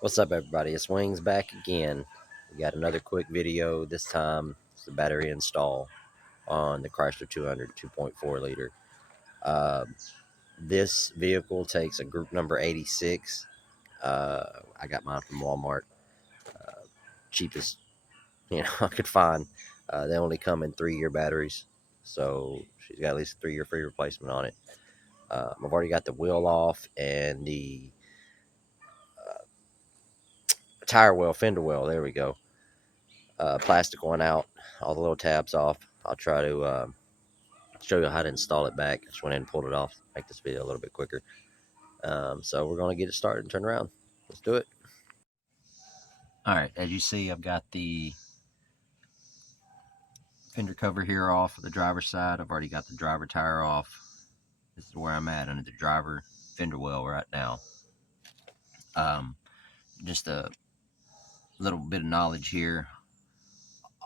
What's up, everybody? It's Wings back again. We got another quick video. This time it's the battery install on the Chrysler 200 2.4 liter. Uh, this vehicle takes a group number 86. I got mine from Walmart. Cheapest I could find. They only come in 3-year batteries, so she's got at least a 3-year free replacement on it. I've already got the wheel off and the tire well, fender well. There we go. Plastic one out, all the little tabs off. I'll try to show you how to install it back. Just went in and pulled it off, make this video a little bit quicker. So we're going to get it started and turn around. Let's do it. All right, as you see, I've got the fender cover here off of the driver's side. I've already got the driver tire off. This is where I'm at under the driver fender well right now. Just a little bit of knowledge here.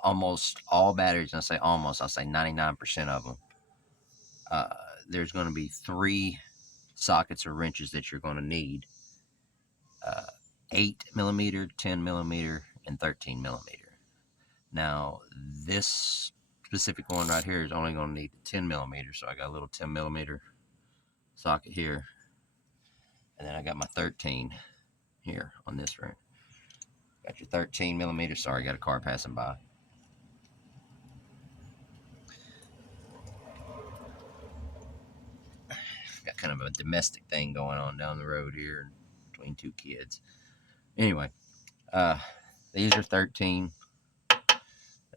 Almost all batteries, and I say almost, I'll say 99% of them, there's going to be 3 sockets or wrenches that you're going to need. 8mm, 10mm, and 13mm. Now, this specific one right here is only going to need the 10mm, so I got a little 10mm socket here, and then I got my 13 here on this wrench. Got your 13mm. Sorry, got a car passing by. Got kind of a domestic thing going on down the road here between 2 kids. Anyway, these are 13,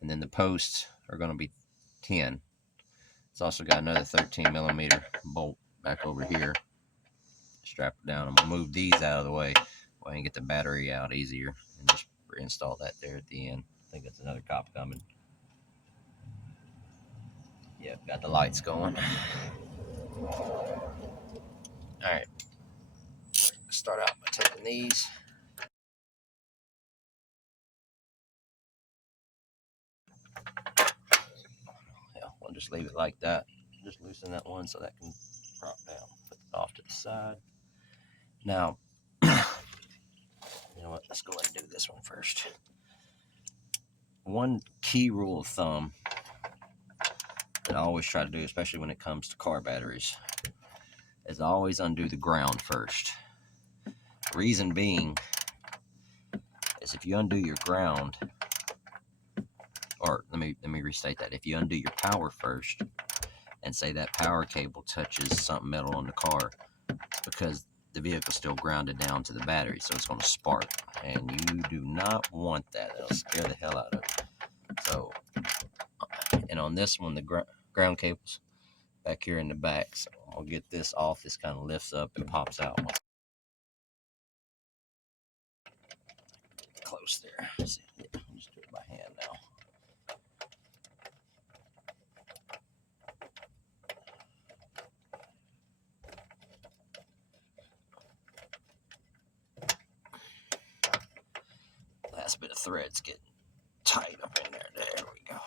and then the posts are going to be 10. It's also got another 13mm bolt back over here. Strap it down. I'm going to move these out of the way so I can get the battery out easier and just reinstall that there at the end. I think that's another cop coming. Yep, got the lights going. Alright, start out by taking these. Yeah, we'll just leave it like that. Just loosen that one so that can drop down. Put it off to the side. Now, you know what? Let's go ahead and do this one first. One key rule of thumb that I always try to do, especially when it comes to car batteries, is always undo the ground first. Reason being is if you undo your ground, or let me restate that. If you undo your power first, and say that power cable touches something metal on the car, it's because the vehicle's still grounded down to the battery, so it's going to spark, and you do not want that. It'll scare the hell out of you. So, and on this one, the ground cable's back here in the back, so I'll get this off. This kind of lifts up and pops out. Close there. Let's see. Yeah, I'll just do it by hand now. Last bit of thread's getting tight up in there. There we go.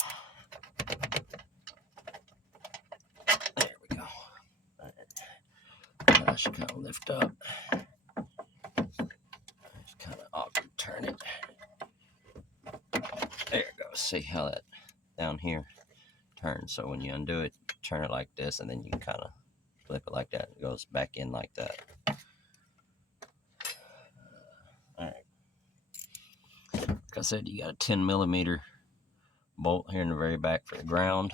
There we go. I should kind of lift up. It's kind of awkward. Turn it. There it goes. See how that down here turns. So when you undo it, turn it like this, and then you can kind of flip it like that. It goes back in like that. All right. Like I said, you got a 10mm bolt here in the very back for the ground.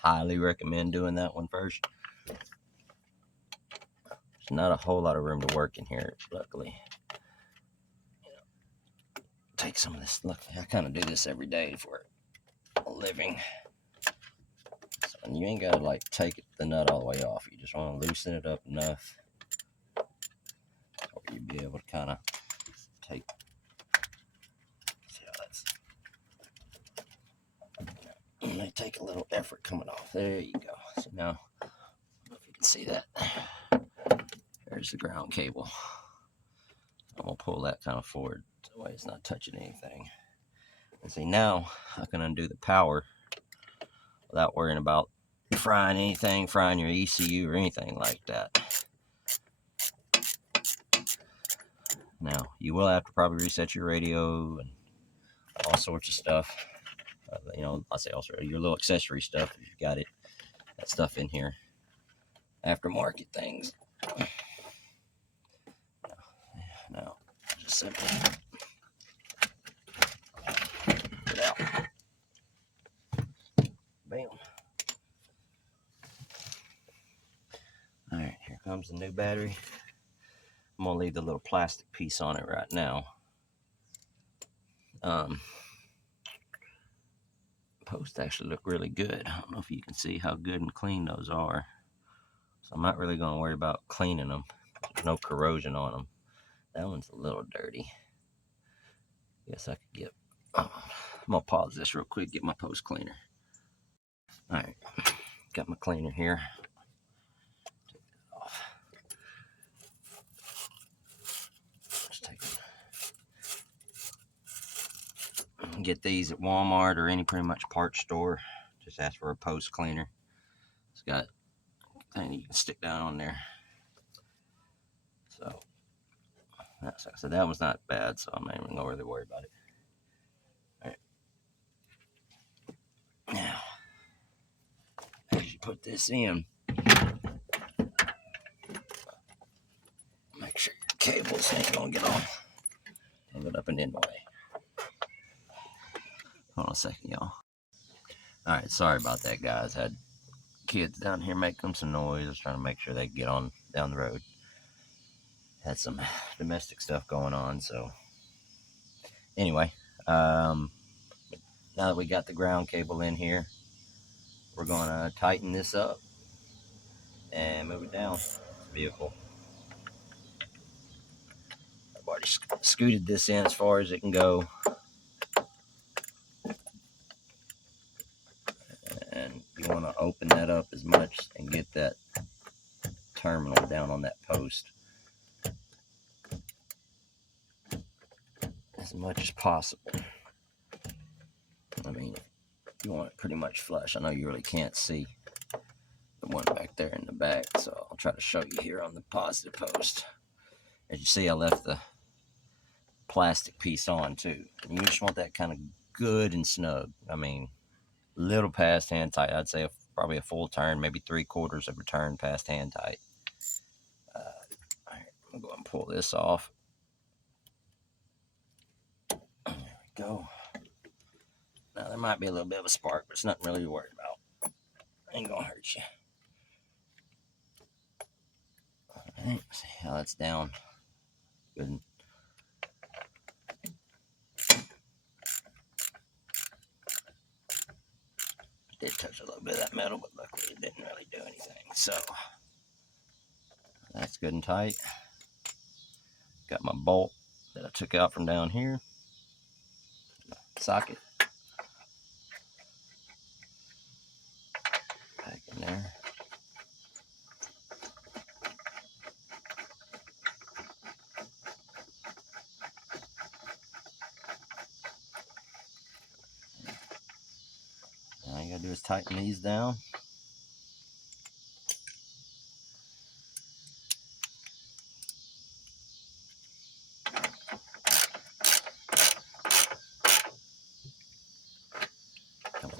Highly recommend doing that one first. There's not a whole lot of room to work in here, luckily. Take some of this. Look, I kind of do this every day for a living. So, and you ain't got to like take the nut all the way off. You just want to loosen it up enough where you'd be able to kind of take. See how that's. It may take a little effort coming off. There you go. So now, I don't know if you can see that. There's the ground cable. I'm going to pull that kind of forward so that way it's not touching anything. And see, now I can undo the power without worrying about frying anything, frying your ECU or anything like that. Now, you will have to probably reset your radio and all sorts of stuff. You know, I say also your little accessory stuff if you've got it. That stuff in here. Aftermarket things. Now, just simply put it out. Bam. Alright, here comes the new battery. I'm going to leave the little plastic piece on it right now. Posts actually look really good. I don't know if you can see how good and clean those are. So I'm not really going to worry about cleaning them. There's no corrosion on them. That one's a little dirty. Guess I could get... I'm going to pause this real quick, get my post cleaner. Alright, got my cleaner here. Take that off. Just take it. Get these at Walmart or any pretty much parts store. Just ask for a post cleaner. It's got a thing you can stick down on there. So, that's, so that was not bad, so I'm not even going to really worry about it. Alright. Now, as you put this in, make sure your cables ain't going to get on. Hang it up and in the way. Hold on a second, y'all. Alright, sorry about that, guys. Had kids down here making some noise. I was trying to make sure they get on down the road. Had some domestic stuff going on, so anyway, now that we got the ground cable in here, we're going to tighten this up and move it down the vehicle. I've already scooted this in as far as it can go, and you want to open that up as much and get that terminal down on that post as much as possible. I mean, you want it pretty much flush. I know you really can't see the one back there in the back, so I'll try to show you here on the positive post. As you see, I left the plastic piece on too. And you just want that kind of good and snug. I mean, little past hand tight. I'd say probably a full turn, maybe 3/4 of a turn past hand tight. All right, I'm gonna go ahead and pull this off. There we go. Now there might be a little bit of a spark, but it's nothing really to worry about. Ain't gonna hurt you. All right, see how that's down. Good. Did touch a little bit of that metal, but luckily it didn't really do anything. So that's good and tight. Got my bolt that I took out from down here. Socket. Back in there. All you gotta do is tighten these down.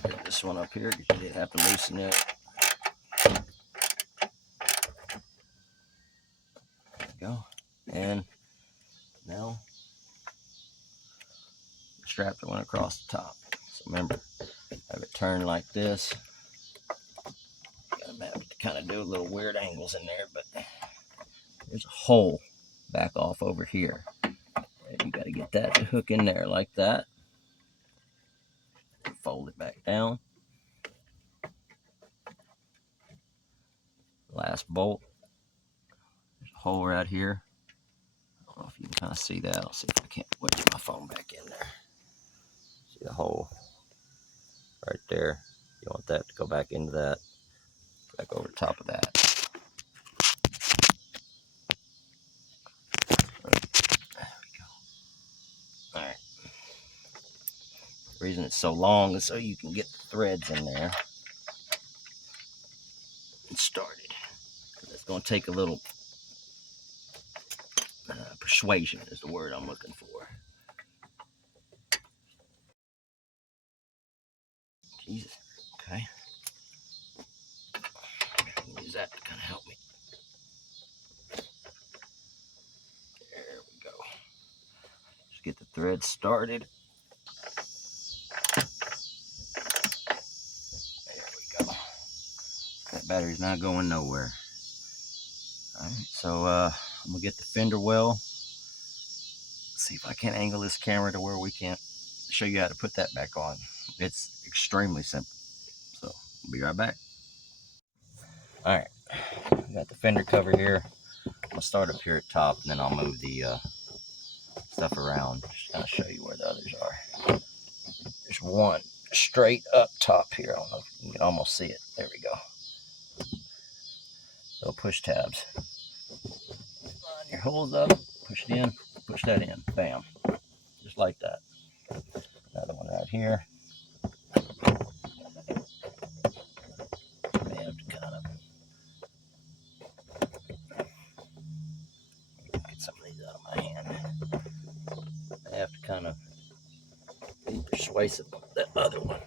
Get this one up here because you did have to loosen it. There we go. And now strap that went across the top. So remember, have it turn like this. Gotta have to kind of do little weird angles in there, but there's a hole back off over here. And you gotta get that to hook in there like that. Fold it back down. Last bolt. There's a hole right here. I don't know if you can kind of see that. I'll see if I can't wedge my phone back in there. See the hole right there. You want that to go back into that, back over top of that. There we go. All right. The reason it's so long is so you can get the threads in there and started. It's going to take a little persuasion is the word I'm looking for. Jesus. Okay. Use that to kind of help me. There we go. Just get the thread started. There we go. That battery's not going nowhere. All right, so I'm gonna get the fender well. See if I can angle this camera to where we can show you how to put that back on. It's extremely simple. So I'll be right back. All right, got the fender cover here. I'm gonna start up here at top, and then I'll move the stuff around. Just kind of show you where the others are. There's one straight up top here. I don't know if you can almost see it. There we go. Little push tabs. Line your holes up, push it in, push that in. Bam. Just like that. Another one right here. May have to kind of get some of these out of my hand. I have to kind of be persuasive with that other one.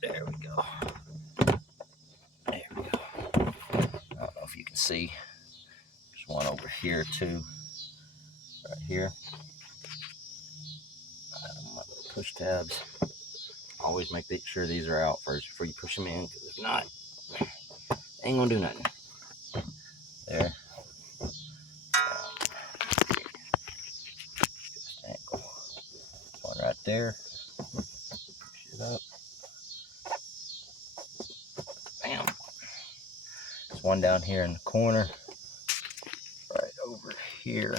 There we go. There we go. I don't know if you can see. There's one over here too. Right here. My little push tabs. Always make sure these are out first before you push them in, because if not, ain't gonna do nothing. There. Just angle. One right there. Push it up. Bam. There's one down here in the corner. Right over here.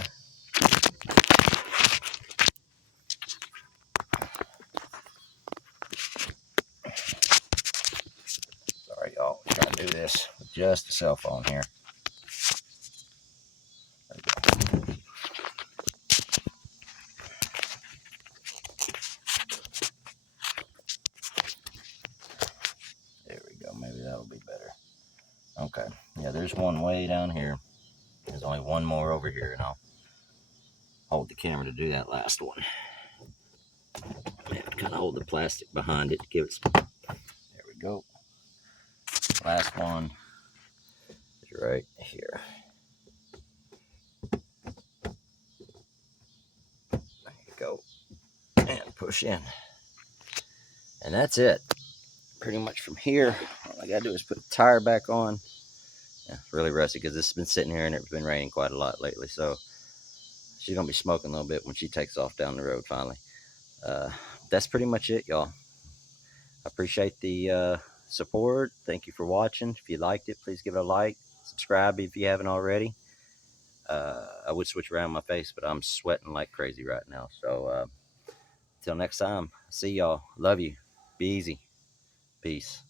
Sorry, y'all. I'm trying to do this with just a cell phone here. There we go. Maybe that'll be better. Okay. Yeah, there's one way down here. There's only one more over here, and I'll hold the camera to do that last one. I have to kind of hold the plastic behind it to give it some. There we go. Last one is right here. There you go. And push in. And that's it. Pretty much from here, all I gotta do is put the tire back on. Yeah, it's really rusty because this has been sitting here and it's been raining quite a lot lately. So she's gonna be smoking a little bit when she takes off down the road finally. That's pretty much it, y'all. I appreciate the support. Thank you for watching. If you liked it, please give it a like. Subscribe if you haven't already. I would switch around my face, but I'm sweating like crazy right now. So until next time, see y'all. Love you. Be easy. Peace.